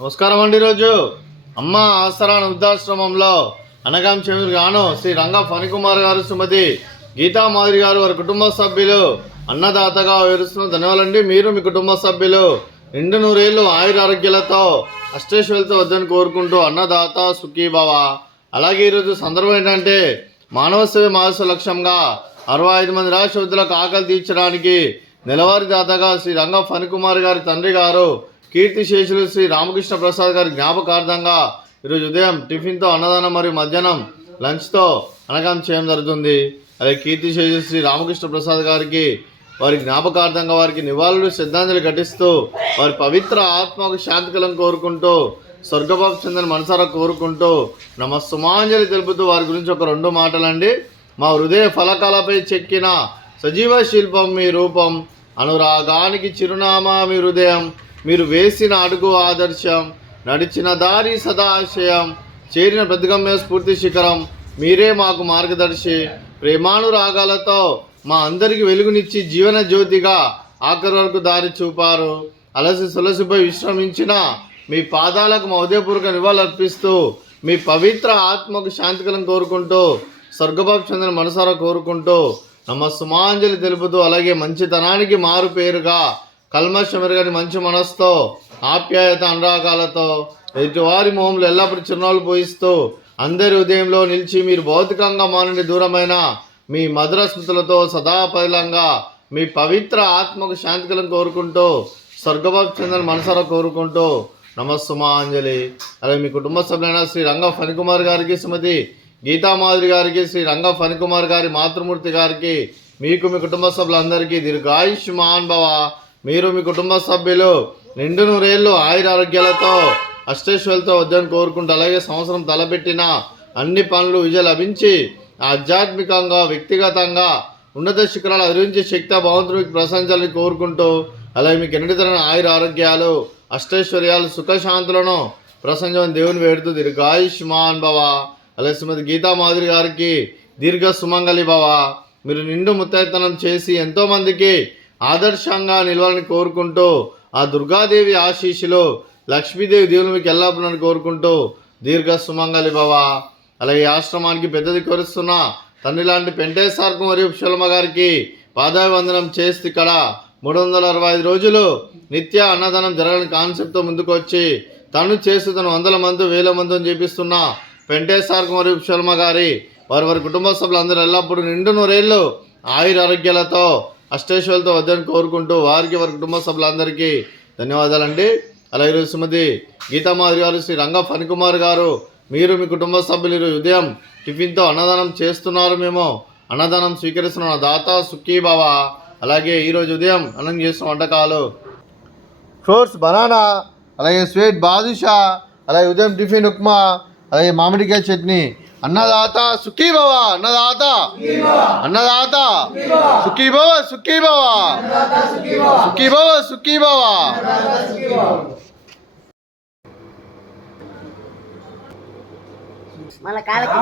నమస్కారం అండి. ఈరోజు అమ్మ ఆసరాన వృద్ధాశ్రమంలో అనగాం చెమూరు గాను శ్రీ రంగా ఫణికుమార్ గారు, శ్రీమతి గీతా మాధురి గారు, వారి కుటుంబ సభ్యులు అన్నదాతగా వివరిస్తున్న ధన్యవాదాలండి. మీరు మీ కుటుంబ సభ్యులు నిండు నూరేళ్లు ఆయుర ఆరోగ్యాలతో అష్టేశ్వరులతో వద్దని కోరుకుంటూ అన్నదాత సుఖీభవ. అలాగే ఈరోజు సందర్భం ఏంటంటే మానవ సేవ మానవ లక్ష్యంగా 65 మంది రాష్ట్రవృద్ధులకు ఆకలి తీర్చడానికి నెలవారీ దాతగా శ్రీ రంగా ఫణికుమార్ గారి తండ్రి గారు కీర్తిశేషులు శ్రీ రామకృష్ణ ప్రసాద్ గారి జ్ఞాపకార్థంగా ఈరోజు ఉదయం టిఫిన్తో అన్నదానం మరియు మధ్యాహ్నం లంచ్తో అన్నదానం చేయడం జరుగుతుంది. అలాగే కీర్తిశేషులు శ్రీ రామకృష్ణ ప్రసాద్ గారికి వారి జ్ఞాపకార్థంగా వారికి నివాళులు శ్రద్ధాంజలి ఘటిస్తూ వారి పవిత్ర ఆత్మకు శాంతికలం కోరుకుంటూ స్వర్గబాబు చెందిన మనసారా కోరుకుంటూ నమస్సుమాంజలి తెలుపుతూ వారి గురించి ఒక 2 మాటలండి. మా హృదయ ఫలకాలపై చెక్కిన సజీవ శిల్పం మీ రూపం, అనురాగానికి చిరునామా మీ హృదయం, మీరు వేసిన అడుగు ఆదర్శం, నడిచిన దారి సదాశయం, చేరిన ప్రతిగమ్య స్ఫూర్తి శిఖరం, మీరే మాకు మార్గదర్శి. ప్రేమానురాగాలతో మా అందరికి వెలుగునిచ్చి జీవన జ్యోతిగా ఆఖరి వరకు దారి చూపారు. అలసి సొలసిపోయి విశ్రమించిన మీ పాదాలకు మా హృదయపూర్వక నివాళులు అర్పిస్తూ మీ పవిత్ర ఆత్మకు శాంతికలం కోరుకుంటూ స్వర్గబాబు చంద్ర మనసారా కోరుకుంటూ నమస్సుమాంజలి తెలుపుతూ అలాగే మంచితనానికి మారు పేరుగా కల్మషమెరగని మంచి మనస్సుతో ఆప్యాయత అనురాగాలతో ఎదుటివారి మొహంలో ఎల్లప్పుడూ చిరునవ్వులు పోయిస్తూ అందరి ఉదయంలో నిలిచి మీరు భౌతికంగా మా నుండి దూరమైన మీ మధుర స్మృతులతో సదాపదిలంగా మీ పవిత్ర ఆత్మకు శాంతికలం కోరుకుంటూ స్వర్గబాబు చంద్ర మనసారా కోరుకుంటూ నమస్సుమాంజలి. అలాగే మీ కుటుంబ సభ్యులైన శ్రీ రంగా ఫణికుమార్ గారికి, శ్రీమతి గీతా మాధురి గారికి, శ్రీ రంగా ఫణికుమార్ గారి మాతృమూర్తి గారికి, మీకు మీ కుటుంబ సభ్యులందరికీ దీర్ఘాయుష్మాన్ భవ. మీరు మీ కుటుంబ సభ్యులు నిండు నూరేళ్లు ఆయుర ఆరోగ్యాలతో అష్టేశ్వరులతో వద్దని కోరుకుంటూ అలాగే సంవత్సరం తలపెట్టిన అన్ని పనులు విజయం లభించి ఆధ్యాత్మికంగా వ్యక్తిగతంగా ఉన్నత శిఖరాలు అధిరించే శక్తి భగవంతుడికి ప్రశంసాలని కోరుకుంటూ అలాగే మీకు ఎన్నితరమైన ఆయుర ఆరోగ్యాలు అష్టైశ్వర్యాలు సుఖశాంతులను ప్రశంసని దేవుని వేడుతూ దీర్ఘాయుష్మాన్ భవ. అలాగే శ్రీమతి గీతా మాధురి గారికి దీర్ఘ సుమంగళి భవ. మీరు నిండు ముత్తైతనం చేసి ఎంతోమందికి ఆదర్శంగా నిలవాలని కోరుకుంటూ ఆ దుర్గాదేవి ఆశీస్సులు లక్ష్మీదేవి దేవుని మీకు ఎల్లప్పుడూ కోరుకుంటూ దీర్ఘ సుమంగళి భవ. అలాగే ఆశ్రమానికి పెద్దది కోరుస్తున్న తండ్రి లాంటి పెంటేశ్వర్కు మరియు పుష్పలమ్మ గారికి పాదాభివందనం చేసి ఇక్కడ 365 రోజులు నిత్య అన్నదానం జరగని కాన్సెప్ట్తో ముందుకు వచ్చి తను చేస్తూ తను 100 మంది 1000 మందితో చేపిస్తున్న పెంటేశ్వర్కు మరియు పుష్పలమ్మ గారి వారి కుటుంబ సభ్యులందరూ ఎల్లప్పుడూ నిండు నూరేళ్లు ఆయుర ఆరోగ్యాలతో అష్టేశ్వరులతో వద్దని కోరుకుంటూ వారికి వారి కుటుంబ సభ్యులందరికీ ధన్యవాదాలండి. అలాగే ఈరోజు శ్రీమతి గీతా మాధురి గారు, శ్రీ రంగా ఫణికుమార్ గారు, మీరు మీ కుటుంబ సభ్యులు ఈరోజు ఉదయం టిఫిన్తో అన్నదానం చేస్తున్నారు. మేము అన్నదానం స్వీకరిస్తున్న దాత సుఖీభవ. అలాగే ఈరోజు ఉదయం అన్నం చేస్తున్న వంటకాలు ఫ్రూట్స్ బనానా, అలాగే స్వీట్ బాదుషా, అలాగే ఉదయం టిఫిన్ ఉప్మా, అలాగే మామిడికాయ చట్నీ. అన్నదాత సుఖీభవ, అన్నదాత అన్నదాత సుఖీభవ, సుఖీభవ సుఖీభవ సుఖీభవ. మన కాలకి